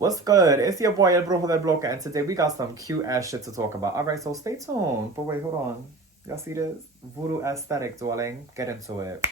What's good? It's your boy El Brujo del Bloque, and today we got some cute ass shit to talk about. Alright, so stay tuned. But wait, hold on. Y'all see this? Voodoo aesthetic, darling. Get into it.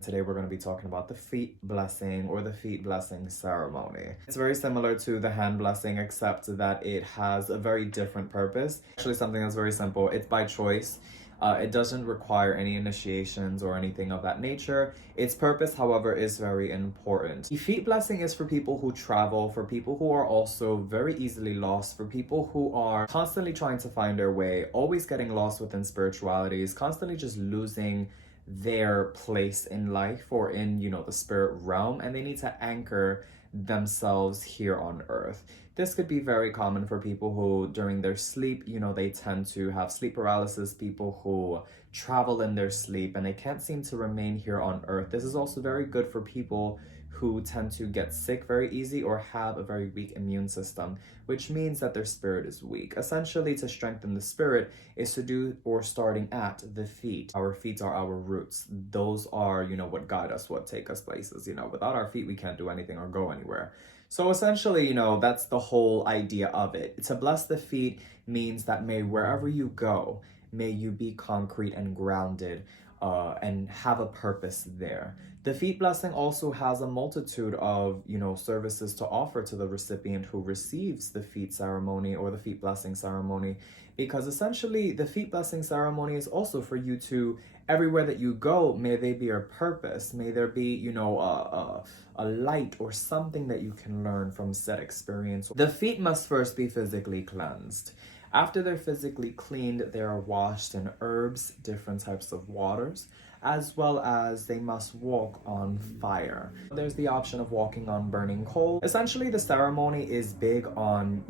Today we're going to be talking about the feet blessing or the feet blessing ceremony. It's very similar to the hand blessing, except that it has a very different purpose. Actually, something that's very simple. It's by choice. It doesn't require any initiations or anything of that nature. Its purpose, however, is very important. The feet blessing is for people who travel, for people who are also very easily lost, for people who are constantly trying to find their way, always getting lost within spiritualities, constantly just losing their place in life or in, the spirit realm, and they need to anchor themselves here on earth. This could be very common for people who during their sleep, they tend to have sleep paralysis, people who travel in their sleep and they can't seem to remain here on earth. This is also very good for people who tend to get sick very easy or have a very weak immune system, which means that their spirit is weak. Essentially, to strengthen the spirit is to do or starting at the feet. Our feet are our roots. Those are, what guide us, what take us places. Without our feet, we can't do anything or go anywhere. So essentially, that's the whole idea of it. To bless the feet means that may wherever you go, may you be concrete and grounded and have a purpose there. The feet blessing also has a multitude of, services to offer to the recipient who receives the feet ceremony or the feet blessing ceremony, because essentially the feet blessing ceremony is also for you to, everywhere that you go, may they be a purpose, may there be, a light or something that you can learn from said experience. The feet must first be physically cleansed. After they're physically cleaned, they are washed in herbs, different types of waters, as well as they must walk on fire. There's the option of walking on burning coal. Essentially, the ceremony is big on,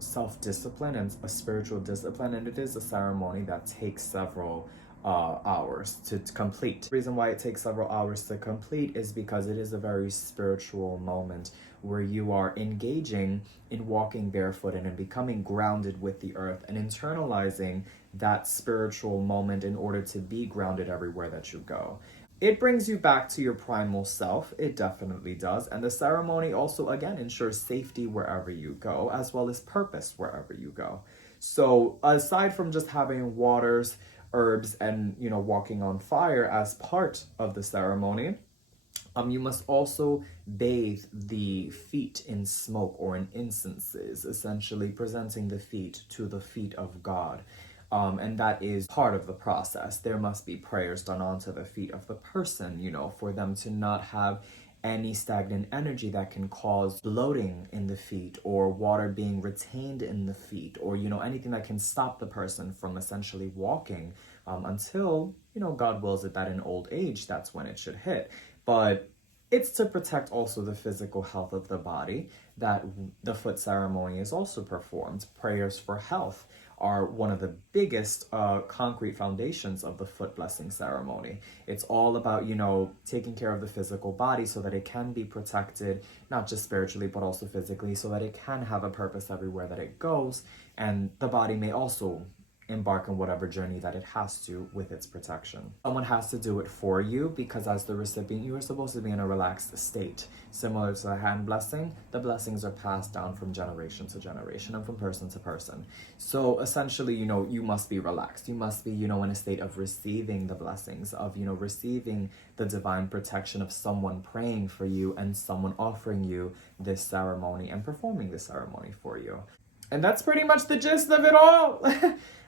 self-discipline and a spiritual discipline, and it is a ceremony that takes several hours to complete. The reason why it takes several hours to complete is because it is a very spiritual moment where you are engaging in walking barefooted and becoming grounded with the earth and internalizing that spiritual moment in order to be grounded everywhere that you go. It brings you back to your primal self. It definitely does. And the ceremony also, again, ensures safety wherever you go, as well as purpose wherever you go. So aside from just having waters, herbs, and, walking on fire as part of the ceremony, you must also bathe the feet in smoke or in incenses, essentially presenting the feet to the feet of God. And that is part of the process. There must be prayers done onto the feet of the person, for them to not have any stagnant energy that can cause bloating in the feet or water being retained in the feet or, anything that can stop the person from essentially walking until, God wills it that in old age, that's when it should hit. But it's to protect also the physical health of the body that the foot ceremony is also performed. Prayers for health are one of the biggest concrete foundations of the foot blessing ceremony. It's all about, taking care of the physical body so that it can be protected, not just spiritually, but also physically, so that it can have a purpose everywhere that it goes. And the body may also embark on whatever journey that it has to with its protection. Someone has to do it for you because as the recipient, you are supposed to be in a relaxed state. Similar to the hand blessing, the blessings are passed down from generation to generation and from person to person. So essentially, you must be relaxed. You must be, in a state of receiving the blessings, of, receiving the divine protection of someone praying for you and someone offering you this ceremony and performing the ceremony for you. And that's pretty much the gist of it all.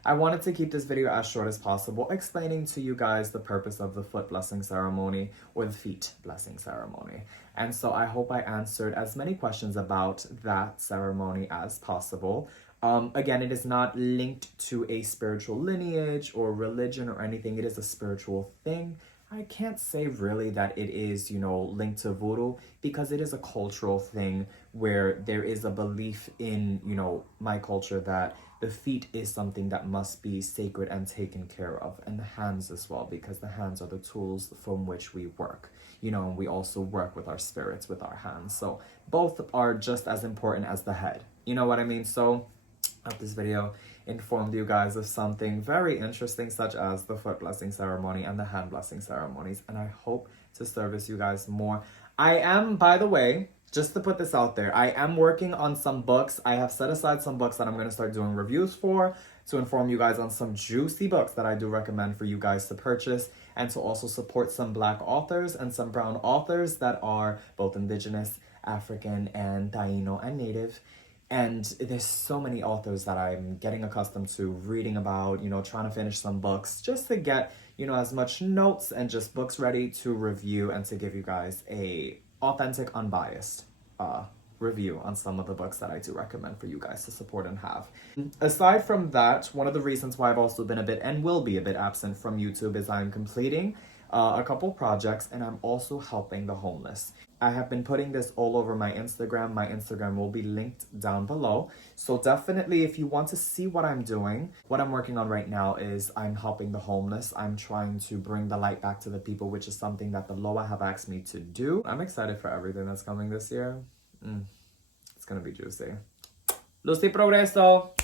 I wanted to keep this video as short as possible, explaining to you guys the purpose of the foot blessing ceremony or the feet blessing ceremony. And so I hope I answered as many questions about that ceremony as possible. Again, it is not linked to a spiritual lineage or religion or anything. It is a spiritual thing. I can't say really that it is, linked to voodoo because it is a cultural thing where there is a belief in, my culture that the feet is something that must be sacred and taken care of, and the hands as well, because the hands are the tools from which we work. we also work with our spirits, with our hands. So both are just as important as the head. You know what I mean? So I hope this video informed you guys of something very interesting, such as the foot blessing ceremony and the hand blessing ceremonies. And I hope to service you guys more. I am, by the way, just to put this out there, I am working on some books. I have set aside some books that I'm going to start doing reviews for, to inform you guys on some juicy books that I do recommend for you guys to purchase, and to also support some Black authors and some brown authors that are both Indigenous, African, and Taino and Native. And there's so many authors that I'm getting accustomed to reading about, trying to finish some books just to get, as much notes and just books ready to review and to give you guys a authentic, unbiased review on some of the books that I do recommend for you guys to support and have. Aside from that, one of the reasons why I've also been a bit and will be a bit absent from YouTube is I'm completing a couple projects, and I'm also helping the homeless. I have been putting this all over my Instagram. My Instagram will be linked down below. So definitely, if you want to see what I'm doing, what I'm working on right now is I'm helping the homeless. I'm trying to bring the light back to the people, which is something that the Loa have asked me to do. I'm excited for everything that's coming this year. It's gonna be juicy. Luz y progreso!